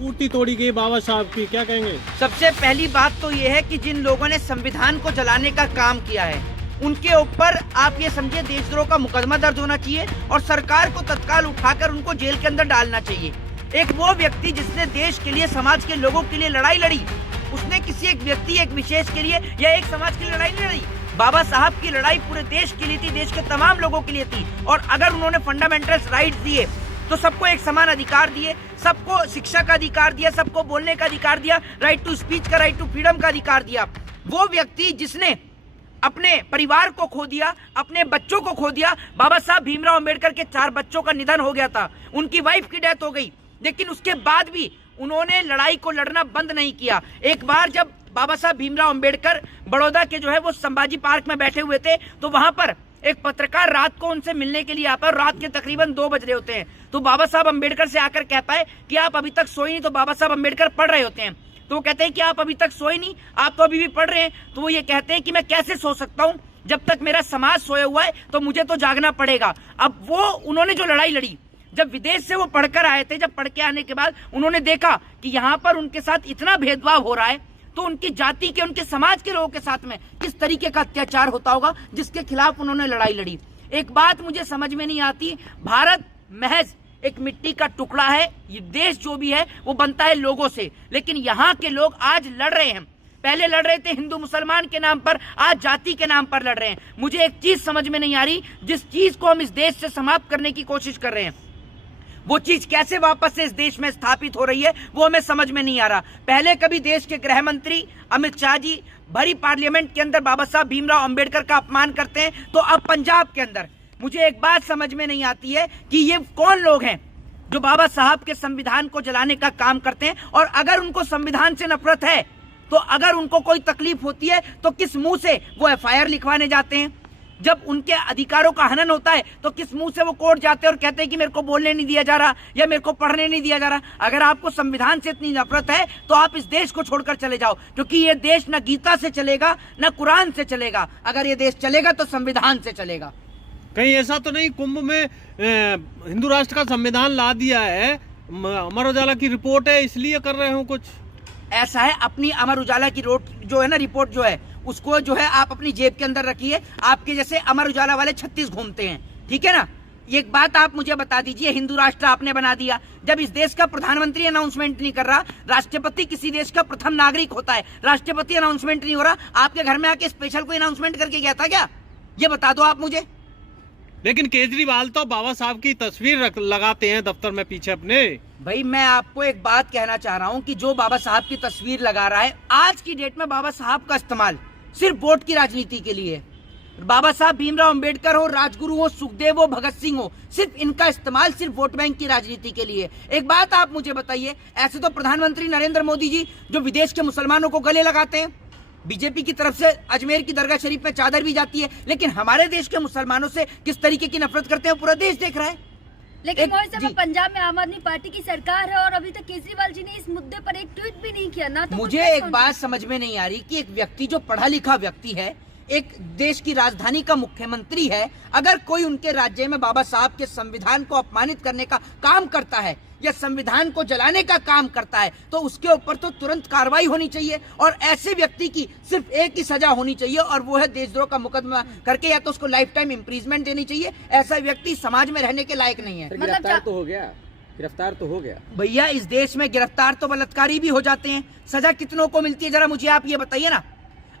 मूर्ति तोड़ी गई बाबा साहब की, क्या कहेंगे? सबसे पहली बात तो ये है कि जिन लोगों ने संविधान को जलाने का काम किया है उनके ऊपर आप ये समझिए देशद्रोह का मुकदमा दर्ज होना चाहिए और सरकार को तत्काल उठाकर उनको जेल के अंदर डालना चाहिए। एक वो व्यक्ति जिसने देश के लिए, समाज के लोगों के लिए लड़ाई लड़ी, उसने किसी एक व्यक्ति, एक विशेष के लिए या एक समाज के लिए लड़ाई नहीं लड़ी। बाबा साहब की लड़ाई पूरे देश के लिए थी, देश के तमाम लोगों के लिए थी। और अगर उन्होंने फंडामेंटल राइट्स दिए तो सबको एक समान अधिकार दिए, सबको शिक्षा का अधिकार दिया, सबको बोलने का अधिकार दिया, राइट टू स्पीच का, राइट टू फ्रीडम का अधिकार दिया। वो व्यक्ति जिसने अपने परिवार को खो दिया, अपने बच्चों को खो दिया। बाबा साहब भीमराव अंबेडकर के 4 बच्चों का निधन हो गया था, उनकी वाइफ की डेथ हो गई, लेकिन उसके बाद भी उन्होंने लड़ाई को लड़ना बंद नहीं किया। एक बार जब बाबा साहब भीमराव अंबेडकर बड़ौदा के जो है वो संभाजी पार्क में बैठे हुए थे तो वहां पर एक पत्रकार रात को उनसे मिलने के लिए आता है और रात के तकरीबन 2 बज रहे होते हैं। तो बाबा साहब अंबेडकर से आकर कहता है कि आप अभी तक सोए नहीं। तो बाबा साहब अंबेडकर पढ़ रहे होते हैं, तो वो कहते हैं कि आप अभी तक सोए नहीं, आप तो अभी भी पढ़ रहे हैं। तो वो ये कहते हैं कि मैं कैसे सो सकता हूँ, जब तक मेरा समाज सोया हुआ है तो मुझे तो जागना पड़ेगा। अब वो उन्होंने जो लड़ाई लड़ी, जब विदेश से वो पढ़कर आए थे, जब पढ़ के आने के बाद उन्होंने देखा कि यहाँ पर उनके साथ इतना भेदभाव हो रहा है, तो उनकी जाति के, उनके समाज के लोगों के साथ में किस तरीके का अत्याचार होता होगा, जिसके खिलाफ उन्होंने लड़ाई लड़ी। एक बात मुझे समझ में नहीं आती, भारत महज एक मिट्टी का टुकड़ा है, ये देश जो भी है वो बनता है लोगों से, लेकिन यहाँ के लोग आज लड़ रहे हैं। पहले लड़ रहे थे हिंदू मुसलमान के नाम पर, आज जाति के नाम पर लड़ रहे हैं। मुझे एक चीज समझ में नहीं आ रही, जिस चीज को हम इस देश से समाप्त करने की कोशिश कर रहे हैं वो चीज कैसे वापस से इस देश में स्थापित हो रही है, वो हमें समझ में नहीं आ रहा। पहले कभी देश के गृह मंत्री अमित शाह जी भरी पार्लियामेंट के अंदर बाबा साहब भीमराव अंबेडकर का अपमान करते हैं, तो अब पंजाब के अंदर मुझे एक बात समझ में नहीं आती है कि ये कौन लोग हैं जो बाबा साहब के संविधान को जलाने का काम करते हैं। और अगर उनको संविधान से नफरत है, तो अगर उनको कोई तकलीफ होती है तो किस मुंह से वो एफआईआर लिखवाने जाते हैं? जब उनके अधिकारों का हनन होता है तो किस मुंह से वो कोर्ट जाते हैं और कहते हैं कि मेरे को बोलने नहीं दिया जा रहा या मेरे को पढ़ने नहीं दिया जा रहा? अगर आपको संविधान से इतनी नफरत है तो आप इस देश को छोड़कर चले जाओ, क्योंकि ये देश न गीता से चलेगा न कुरान से चलेगा। अगर ये देश चलेगा तो संविधान से चलेगा। कहीं ऐसा तो नहीं कुंभ में हिंदू राष्ट्र का संविधान ला दिया है, अमर उजाला की रिपोर्ट है इसलिए कर रहे हो कुछ? ऐसा है, अपनी अमर उजाला की जो है ना रिपोर्ट जो है उसको जो है आप अपनी जेब के अंदर रखिए। आपके जैसे अमर उजाला वाले 36 घूमते हैं, ठीक है ना। एक बात आप मुझे बता दीजिए, हिंदू राष्ट्र आपने बना दिया, जब इस देश का प्रधानमंत्री अनाउंसमेंट नहीं कर रहा, राष्ट्रपति किसी देश का प्रथम नागरिक होता है, राष्ट्रपति अनाउंसमेंट नहीं हो रहा, आपके घर में आके स्पेशल कोई अनाउंसमेंट करके गया था क्या? ये बता दो आप मुझे। लेकिन केजरीवाल तो बाबा साहब की तस्वीर लगाते हैं दफ्तर में पीछे अपने। भाई मैं आपको एक बात कहना चाह रहा हूँ कि जो बाबा साहब की तस्वीर लगा रहा है, आज की डेट में बाबा साहब का इस्तेमाल सिर्फ वोट की राजनीति के लिए। बाबा साहब भीमराव अंबेडकर हो, राजगुरु हो, सुखदेव हो, भगत सिंह हो, सिर्फ इनका इस्तेमाल सिर्फ वोट बैंक की राजनीति के लिए। एक बात आप मुझे बताइए, ऐसे तो प्रधानमंत्री नरेंद्र मोदी जी जो विदेश के मुसलमानों को गले लगाते हैं, बीजेपी की तरफ से अजमेर की दरगाह शरीफ में चादर भी जाती है, लेकिन हमारे देश के मुसलमानों से किस तरीके की नफरत करते हैं पूरा देश देख रहा है। लेकिन पंजाब में आम आदमी पार्टी की सरकार है और अभी तक केजरीवाल जी ने इस मुद्दे पर एक ट्वीट भी नहीं किया ना। तो मुझे एक बात समझ में नहीं आ रही कि एक व्यक्ति जो पढ़ा लिखा व्यक्ति है, एक देश की राजधानी का मुख्यमंत्री है, अगर कोई उनके राज्य में बाबा साहब के संविधान को अपमानित करने का काम करता है या संविधान को जलाने का काम करता है, तो उसके ऊपर तो तुरंत कार्रवाई होनी चाहिए और ऐसे व्यक्ति की सिर्फ एक ही सजा होनी चाहिए और वो है देशद्रोह का मुकदमा करके या तो उसको लाइफ टाइम इम्प्रीजमेंट देनी चाहिए। ऐसा व्यक्ति समाज में रहने के लायक नहीं है। गिरफ्तार तो हो गया, गिरफ्तार तो हो गया भैया। इस देश में गिरफ्तार तो बलात्कारी भी हो जाते हैं, सजा कितनों को मिलती है जरा मुझे आप ये बताइए ना।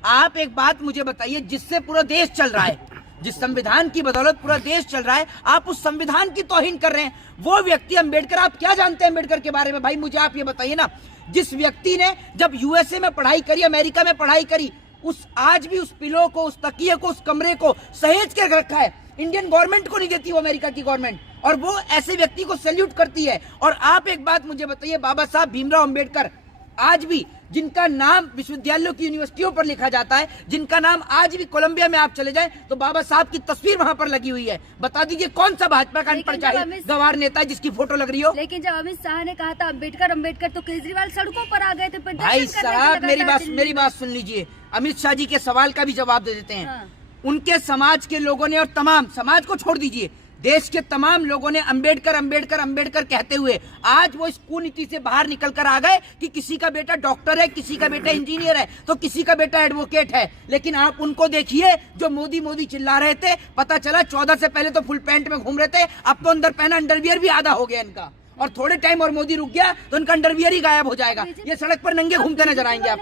आप एक बात मुझे बताइए, जिससे पूरा देश चल रहा है, जिस संविधान की बदौलत पूरा देश चल रहा है, आप उस संविधान की तौहीन कर रहे हैं। वो व्यक्ति अंबेडकर, आप क्या जानते हैं अंबेडकर के बारे में? भाई मुझे आप ये बताइए ना, जिस व्यक्ति ने जब यूएसए में पढ़ाई करी, अमेरिका में पढ़ाई करी, उस आज भी उस पिलो को, उस तकिए को, उस कमरे को सहेज कर रखा है। इंडियन गवर्नमेंट को नहीं देती वो अमेरिका की गवर्नमेंट, और वो ऐसे व्यक्ति को सैल्यूट करती है। और आप एक बात मुझे बताइए, बाबा साहब भीमराव अंबेडकर आज भी जिनका नाम विश्वविद्यालयों की यूनिवर्सिटियों पर लिखा जाता है, जिनका नाम आज भी कोलंबिया में आप चले जाएं तो बाबा साहब की तस्वीर वहां पर लगी हुई है। बता दीजिए कौन सा भाजपा का अनपढ़ गवार नेता है जिसकी फोटो लग रही हो? लेकिन जब अमित शाह ने कहा था अंबेडकर अंबेडकर, तो केजरीवाल सड़कों पर आ गए थे। भाई साहब मेरी बात सुन लीजिए, अमित शाह जी के सवाल का भी जवाब दे देते हैं। उनके समाज के लोगों ने, और तमाम समाज को छोड़ दीजिए, देश के तमाम लोगों ने अंबेडकर अंबेडकर अंबेडकर कहते हुए आज वो इस कुनीति से बाहर निकल कर आ गए कि किसी का बेटा डॉक्टर है, किसी का बेटा इंजीनियर है, तो किसी का बेटा एडवोकेट है। लेकिन आप उनको देखिए जो मोदी मोदी चिल्ला रहे थे, पता चला 14 से पहले तो फुल पैंट में घूम रहे थे, अब तो अंदर पहना अंडरवियर भी आधा हो गया इनका, और थोड़े टाइम और मोदी रुक गया तो इनका अंडरवियर ही गायब हो जाएगा। ये सड़क पर नंगे घूमते नजर आएंगे आप।